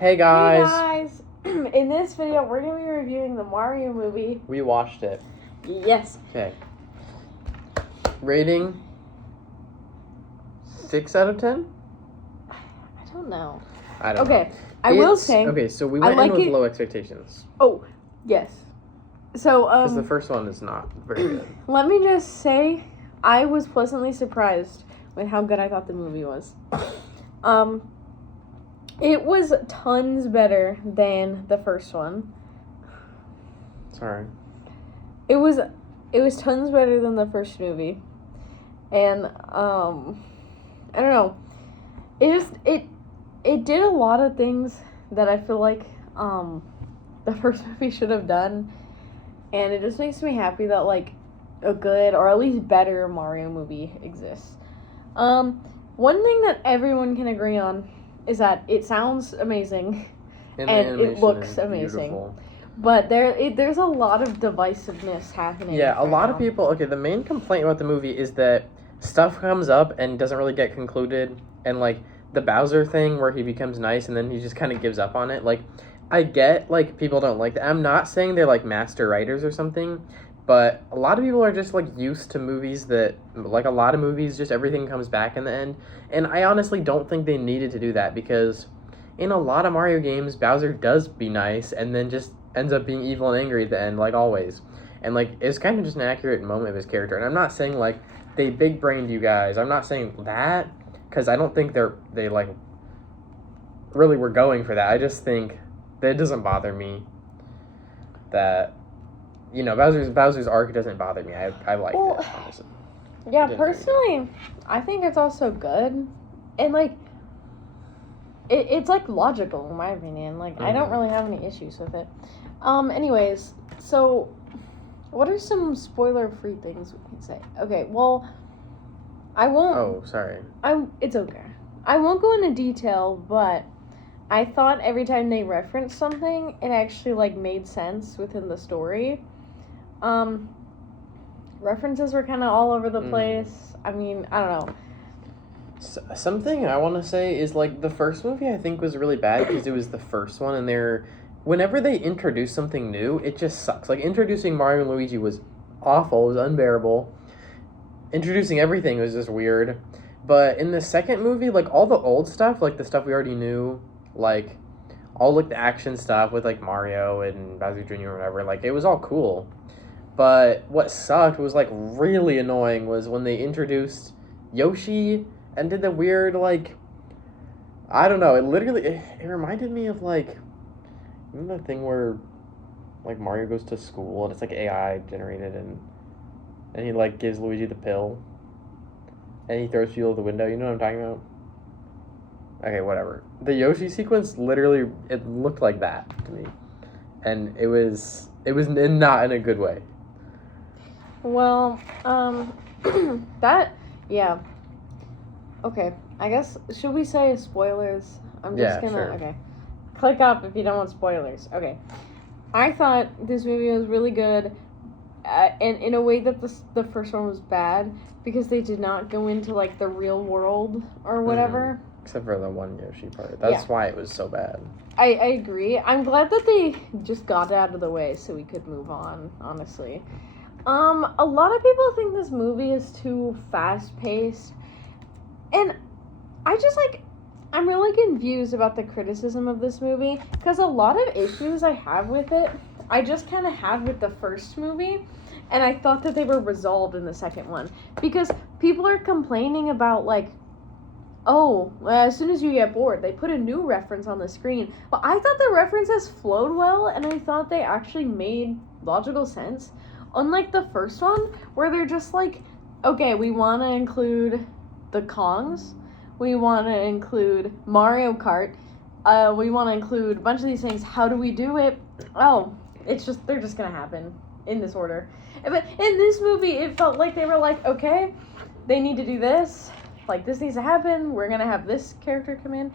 Hey Hey guys, guys! In this video, we're going to be reviewing the Mario movie. we watched it. Yes. Okay. Rating 6 out of 10? I don't know. I don't know. Okay, I will say. Okay, so we I went like in with it- low expectations. Oh, yes. So, Because the first one is not very good. let me just say, I was pleasantly surprised with how good I thought the movie was. It was tons better than the first one. Sorry. It was tons better than the first movie. And I don't know. It did a lot of things that I feel like the first movie should have done. And it just makes me happy that like a good or at least better Mario movie exists. One thing that everyone can agree on is that it sounds amazing And, and it looks is amazing. beautiful. But there's a lot of divisiveness happening. Yeah, a right lot now. of people. Okay, the main complaint about the movie is that stuff comes up and doesn't really get concluded. And like the Bowser thing where he becomes nice and then he just kind of gives up on it. Like, I get like people don't like that. I'm not saying they're like master writers or something, but a lot of people are just like used to movies that, like a lot of movies, just everything comes back in the end. And I honestly don't think they needed to do that because in a lot of Mario games, Bowser does be nice and then just ends up being evil and angry at the end, like always. And like it's kind of just an accurate moment of his character. And I'm not saying like they big brained you guys. I'm not saying that because I don't think they like really were going for that. I just think that it doesn't bother me that Bowser's arc doesn't bother me. I like Well, it, honestly. Yeah, Didn't personally, I think it's also good, and like, it's like logical in my opinion. Like, I don't Mhm. really have any issues with it. Anyways, so what are some spoiler-free things we can say? Okay, well, I won't. Oh, sorry. It's okay. I won't go into detail, but I thought every time they referenced something, it actually like made sense within the story. References were kind of all over the place. I mean, I don't know. Something I want to say is like the first movie I think was really bad because it was the first one and whenever they introduce something new, it just sucks. Like introducing Mario and Luigi was awful, it was unbearable. Introducing everything was just weird. But in the second movie, like all the old stuff, like the stuff we already knew, like all like the action stuff with like Mario and Bowser Jr. or whatever, like it was all cool. But what sucked was like really annoying was when they introduced Yoshi and did the weird like I don't know, it reminded me of like you know the thing where like Mario goes to school and it's like AI generated and he like gives Luigi the pill and he throws people out the window, you know what I'm talking about? Okay, whatever. The Yoshi sequence literally it looked like that to me. And it was not in a good way. Well, that, yeah. Okay, I guess, should we say spoilers? I'm just gonna, Sure. okay. Click up if you don't want spoilers. Okay. I thought this movie was really good, and in a way that the first one was bad, because they did not go into, like, the real world or whatever. Except for the one Yoshi part. That's why it was so bad. I agree. I'm glad that they just got it out of the way so we could move on, honestly. A lot of people think this movie is too fast-paced, and I'm really confused about the criticism of this movie, because a lot of issues I have with it, I just kind of had with the first movie, and I thought that they were resolved in the second one, because people are complaining about, like, oh, as soon as you get bored, they put a new reference on the screen. But I thought the references flowed well, and I thought they actually made logical sense. Unlike the first one, where they're just like, okay, we want to include the Kongs, we want to include Mario Kart, we want to include a bunch of these things. How do we do it? Oh, they're just gonna happen in this order. But in this movie, it felt like they were like, okay, they need to do this. Like, this needs to happen. We're gonna have this character come in.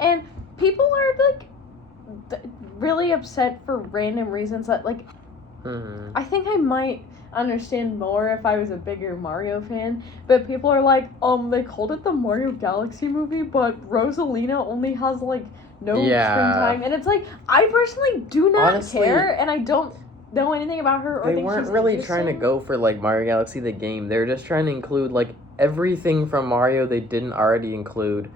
And people are, like, really upset for random reasons that, like, I think I might understand more if I was a bigger Mario fan. But people are like, they called it the Mario Galaxy movie, but Rosalina only has like no screen time, and it's like I personally do not Honestly, care, and I don't know anything about her. Or they weren't really trying to go for like Mario Galaxy the game. They were just trying to include like everything from Mario they didn't already include,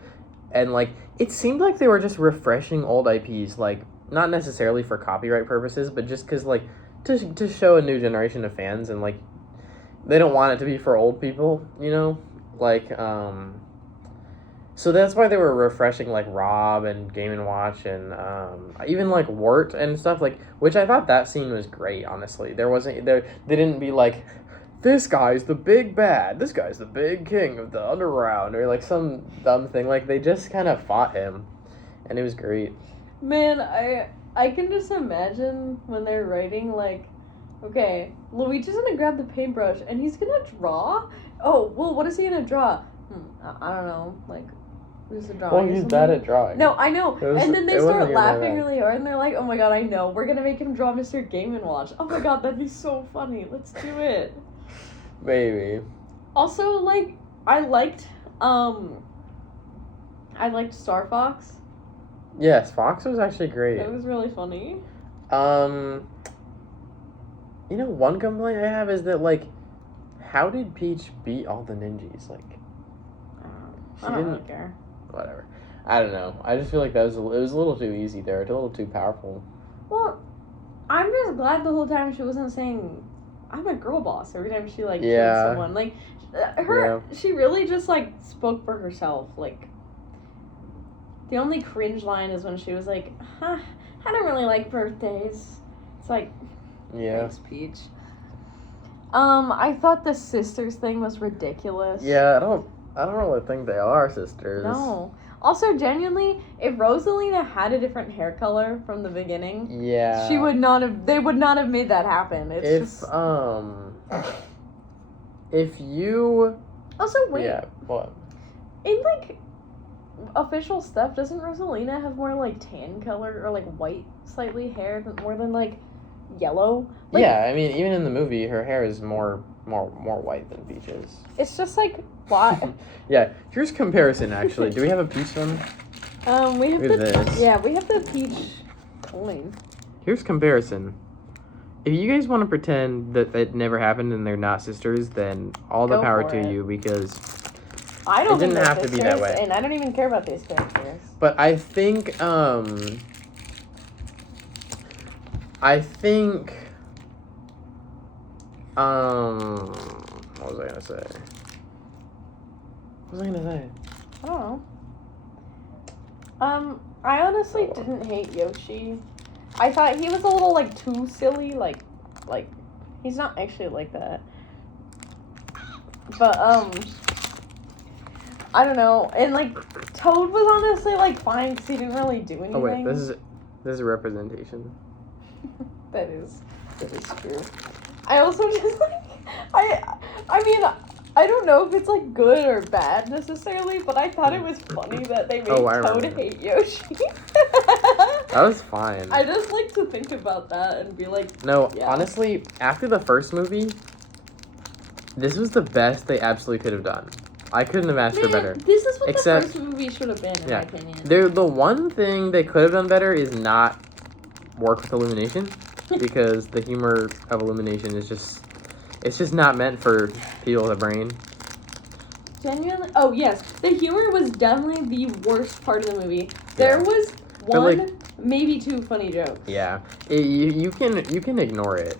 and like it seemed like they were just refreshing old IPs, like not necessarily for copyright purposes, but just because like to show a new generation of fans, and like they don't want it to be for old people, you know, like so that's why they were refreshing like Rob and Game and Watch and even like Wart and stuff, like, which I thought that scene was great. Honestly, they didn't be like, this guy's the big bad, this guy's the big king of the underground, or like some dumb thing. Like they just kind of fought him, and it was great. Man, I can just imagine when they're writing like, okay, Luigi's gonna grab the paintbrush and he's gonna draw. Oh well, what is he gonna draw? I don't know, like. Well, he's bad at drawing. No, I know. And then they start laughing really hard, and they're like, "Oh my god, I know. We're gonna make him draw Mr. Game and Watch. Oh my god, that'd be so funny. Let's do it." Maybe. Also, like, I liked Star Fox. Yes, Fox was actually great. It was really funny. You know, one complaint I have is that like, how did Peach beat all the ninjas? Like, I don't really care. Whatever. I don't know. I just feel like it was a little too easy there. It's a little too powerful. Well, I'm just glad the whole time she wasn't saying, "I'm a girl boss" every time she like killed someone. Like, she really just like spoke for herself. Like, the only cringe line is when she was like, I don't really like birthdays. It's like, thanks, Peach. I thought the sisters thing was ridiculous. Yeah, I don't really think they are sisters. No. Also, genuinely, if Rosalina had a different hair color from the beginning, they would not have made that happen. If you... Also, wait. Yeah, what? In, like, official stuff, doesn't Rosalina have more, like, tan color or, like, white slightly hair more than, like, yellow? Like, yeah, I mean, even in the movie, her hair is more white than Peach's. It's just, like, why? Yeah, here's comparison, actually. Do we have a Peach one? We have this. Yeah, we have the Peach coin. Here's comparison. If you guys want to pretend that it never happened and they're not sisters, then all the power to you, because I don't it didn't have to be that way. And I don't even care about these characters. But I think, what was I gonna say? I don't know. I honestly didn't hate Yoshi. I thought he was a little, like, too silly, like, he's not actually like that. But, I don't know, and, like, Toad was honestly, like, fine, because he didn't really do anything. Oh, wait, this is a representation. That is true. I also just, like, I mean, I don't know if it's, like, good or bad necessarily, but I thought it was funny that they made Toad hate Yoshi. That was fine. I just like to think about that and be like... No, honestly, after the first movie, this was the best they absolutely could have done. I couldn't have asked for better. This is what the first movie should have been, in my opinion. The one thing they could have done better is not work with Illumination, because the humor of Illumination is just... It's just not meant for people with a brain. Genuinely? Oh, yes. The humor was definitely the worst part of the movie. There was one, maybe two funny jokes. Yeah. You can ignore it.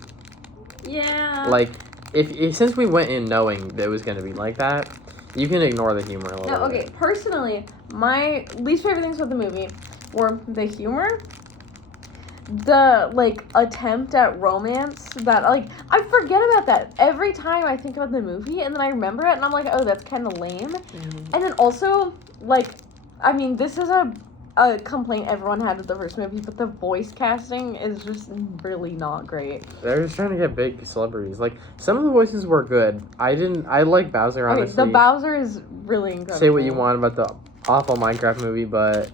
Yeah. Like, if since we went in knowing that it was going to be like that, you can ignore the humor a little bit. Okay, personally, my least favorite things about the movie were the humor, the, like, attempt at romance that, like, I forget about that every time I think about the movie, and then I remember it, and I'm like, oh, that's kind of lame. Mm-hmm. And then also, like, I mean, this is a complaint everyone had with the first movie, but the voice casting is just really not great. They're just trying to get big celebrities. Like, some of the voices were good. I like Bowser, honestly. Okay, the Bowser is really incredible. Say what you want about the awful Minecraft movie, but...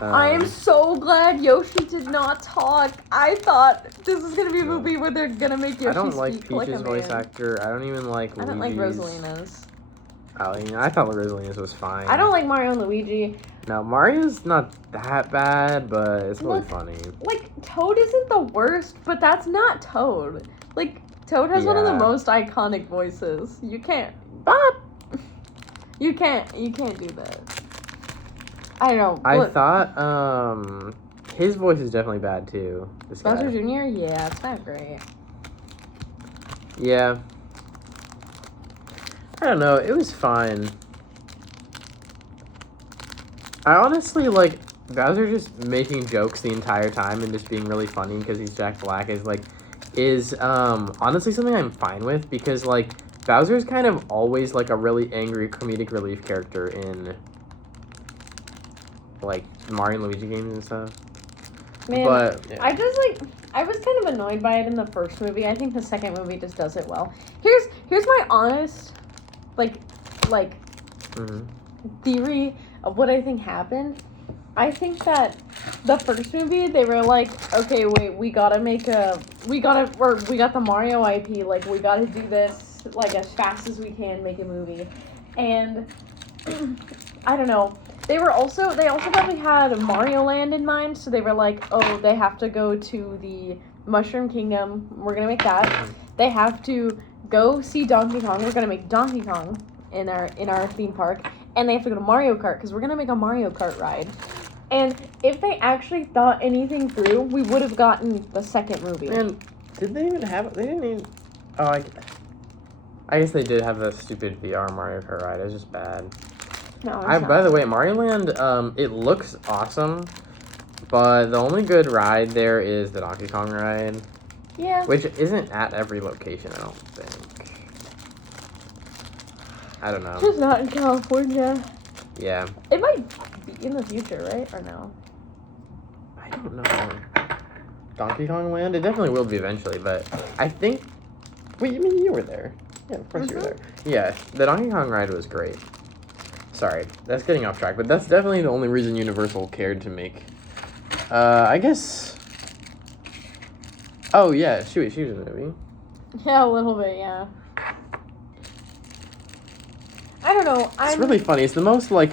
I am so glad Yoshi did not talk. I thought this was gonna be a No. movie where they're gonna make Yoshi I don't speak like like Peach's a voice man. actor. I don't even like I don't like Luigi's. Rosalina's. Oh, you know, I thought Rosalina's was fine. I don't like Mario and Luigi. No, Mario's not that bad, but it's really Look, funny. Like, Toad isn't the worst, but that's not Toad. Like, Toad has one of the Yeah. most iconic voices. You can't. Bop! You can't do that. I don't know. I Look, thought his voice is definitely bad too. This guy. Bowser Jr.? Yeah, it's not great. Yeah. I don't know. It was fine. I honestly like Bowser just making jokes the entire time and just being really funny because he's Jack Black is honestly something I'm fine with because like Bowser's kind of always like a really angry comedic relief character in like Mario and Luigi games and stuff. Man, But yeah. I was kind of annoyed by it in the first movie. I think the second movie just does it well. Here's my honest like Mhm. theory of what I think happened. I think that the first movie they were like, okay, wait, we got the Mario IP, like we gotta do this like as fast as we can, make a movie. And I don't know. They also probably had Mario Land in mind, so they were like, oh, they have to go to the Mushroom Kingdom. We're gonna make that. They have to go see Donkey Kong. We're gonna make Donkey Kong in our theme park, and they have to go to Mario Kart because we're gonna make a Mario Kart ride. And if they actually thought anything through, we would have gotten the second movie. And did they even have? They didn't even. Oh, I guess they did have the stupid VR Mario Kart ride. It was just bad. No, it's By not. the way, Mario Land, it looks awesome, but the only good ride there is the Donkey Kong ride, Yeah. which isn't at every location, I don't think. I don't know. Just not in California. Yeah. It might be in the future, right? Or no? I don't know. Donkey Kong Land? It definitely will be eventually, but I think... Wait, you mean you were there? Yeah, of course you were there. Yeah, the Donkey Kong ride was great. Sorry, that's getting off track, but that's definitely the only reason Universal cared to make. I guess... Oh, yeah, she was in the movie. Yeah, a little bit, yeah. I don't know. It's really funny. It's the most, like...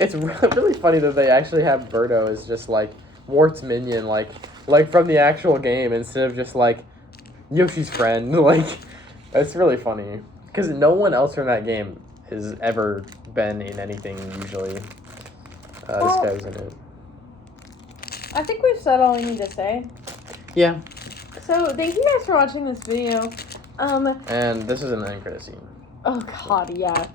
It's really funny that they actually have Birdo as just, like, Wart's minion, like from the actual game, instead of just, like, Yoshi's friend. Like, that's really funny. Because no one else from that game has ever been in anything, usually. This guy was in it. I think we've said all we need to say. Yeah. So, thank you guys for watching this video. And this is an end credit scene. Oh god, yeah.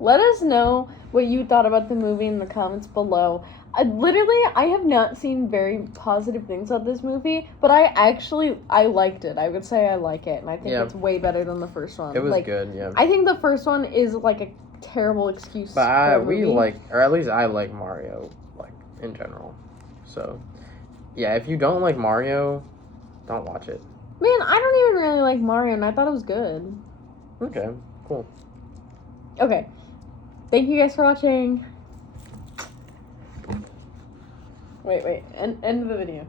Let us know what you thought about the movie in the comments below. I have not seen very positive things about this movie, but I liked it. I would say I like it, and I think it's way better than the first one. It was like, good, yeah. I think the first one is like a terrible excuse for But a movie. or at least I like Mario, like, in general. So, yeah, if you don't like Mario, don't watch it. Man, I don't even really like Mario, and I thought it was good. Okay, cool. Okay. Thank you guys for watching. Wait. End the video.